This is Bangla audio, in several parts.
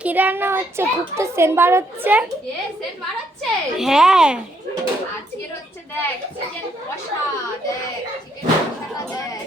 কি রান্না হচ্ছে? খুব তো সেন বার হচ্ছে? হ্যাঁ। আজকের হচ্ছে দেখ চিকেন কষা দেখ চিকেন কষাটা দেখ।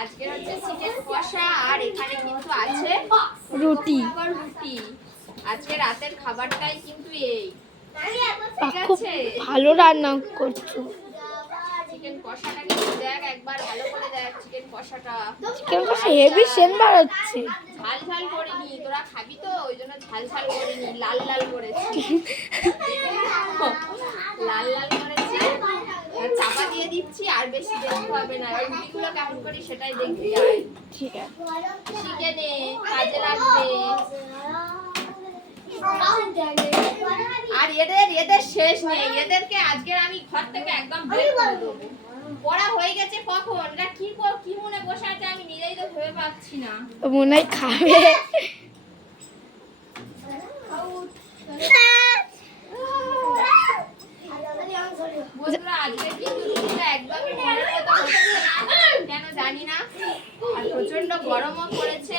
আজকের হচ্ছে চিকেন কষা আর এখানে কিন্তু আছে রুটি। রুটি। আজকে রাতের খাবারটাই কিন্তু এই। খুব ভালো রান্না করছ। চিকেন কষাটা কিন্তু দেখ একবার ভালো করে দেখ চিকেন কষাটা। চিকেন কষা হেভি সেন বার হচ্ছে ঝাল ঝাল করিনি তোরা খাবি তো ওই জন্য ঝাল ঝাল করিনি লাল লাল করেছি। লাল লাল করেছি। চাপা দিয়ে দিচ্ছি আর বেশি দেখতে হবে না। রুটিগুলো কেমন করি সেটাই দেখবি আয় ঠিক আছে। শিখে নে কাজে লাগবে। আর এদের এদের শেষ নেই। এদেরকে আজকে আমি ঘর থেকে একদম বের করে দেবো। পড়া হয়ে গেছে কখন? এরা কি কি মনে বসে আছে আমি নিজেই তো ভেবে পাচ্ছি না। মনে হয় খাবে। বন্ধুরা আজকে কিন্তু একদমই মনের কেন জানি না। আর প্রচণ্ড গরমও পড়েছে।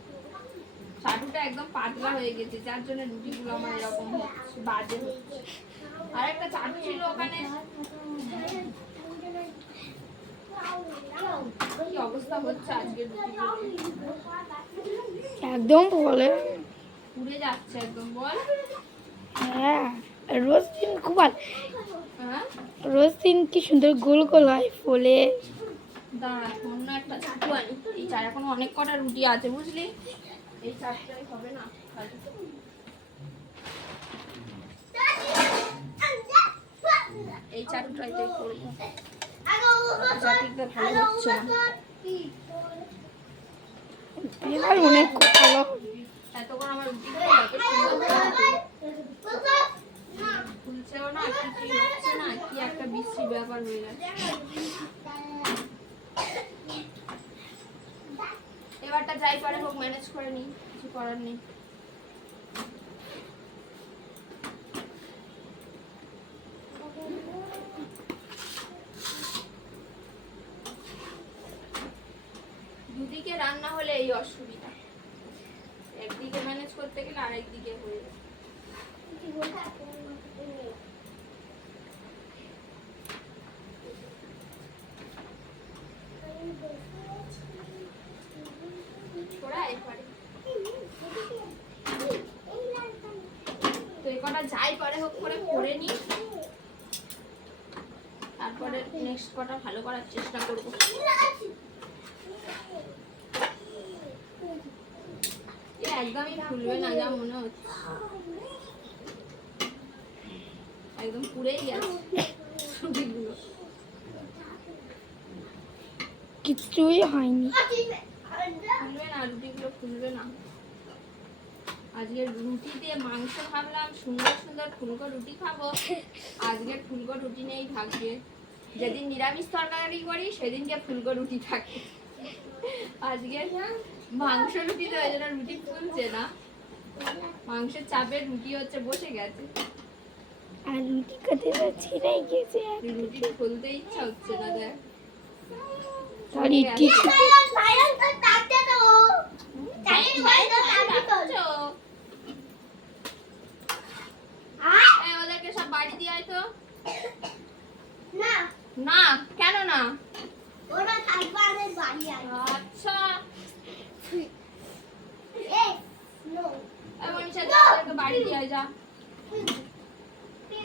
চাটুটা একদম পাতলা হয়ে গেছে যার জন্য রুটিগুলো আমার এরকম হচ্ছে বাজে হচ্ছে। আর একটা চাটু ছিল ওখানে। কি অবস্থা হচ্ছে রুটিগুলো? একদম বলে। পুড়ে যাচ্ছে একদম বল। হ্যাঁ রোজ দিন খুব ভালো। হ্যাঁ? রোজ দিন কি সুন্দর গোল গোল হয় ফলে। দাঁড়া অন্য একটা চাটু আনি। এই চার এখন অনেক কটা রুটি আছে বুঝলি? এই চারটাই হবে না? খালি। এই চাটুটাই তুই করব চাটুটা ভালো হচ্ছে না। এবার অনেক ভালো এতক্ষণ আমার রুটিগুলো এত সুন্দর হতো। ফুলছেও না হচ্ছে না কি একটা বিশ্রী ব্যাপার হয়ে যাচ্ছে এবারটা যাই পারে হোক ম্যানেজ করে নিই, কিছু করার নেই। দুদিকে রান্না হলে এই অসুবিধা। একদিকে ম্যানেজ করতে গেলে আরেকদিকে হয়ে যায় ছোড়া এরপরে তো এই কটা যাই পারে হোক করে করে নি তারপরে নেক্সট কটা ভালো করার চেষ্টা করব। একদমই ফুলবে না যা মনে হচ্ছে। একদম পুড়েই গেছে রুটিগুলো কিচ্ছুই হয়নি। ফুলবে না রুটিগুলো ফুলবে না। আজকে রুটি দিয়ে মাংস ভাবলাম সুন্দর সুন্দর ফুলকো রুটি খাব। আজকে ফুলকো রুটি নেই থাকবে। যেদিন নিরামিষ তরকারি করি সেদিনকে ফুলকো রুটি থাকে। আজকে মাংস রুটি তো ওই জন্য রুটি ফুলছে না। মাংসের চাপে রুটি হচ্ছে বসে গেছে। আর রুটি খেতে ছিঁড়ে গেছে আর রুটি ফুলতে ইচ্ছা হচ্ছে না দেখ। আর ইডলি এই, ওদেরকে সব বাড়ি দিয়ে আয় তো না কেন না? আচ্ছা। এই মনীষা যা ওদেরকে বাড়ি দিয়ে যা।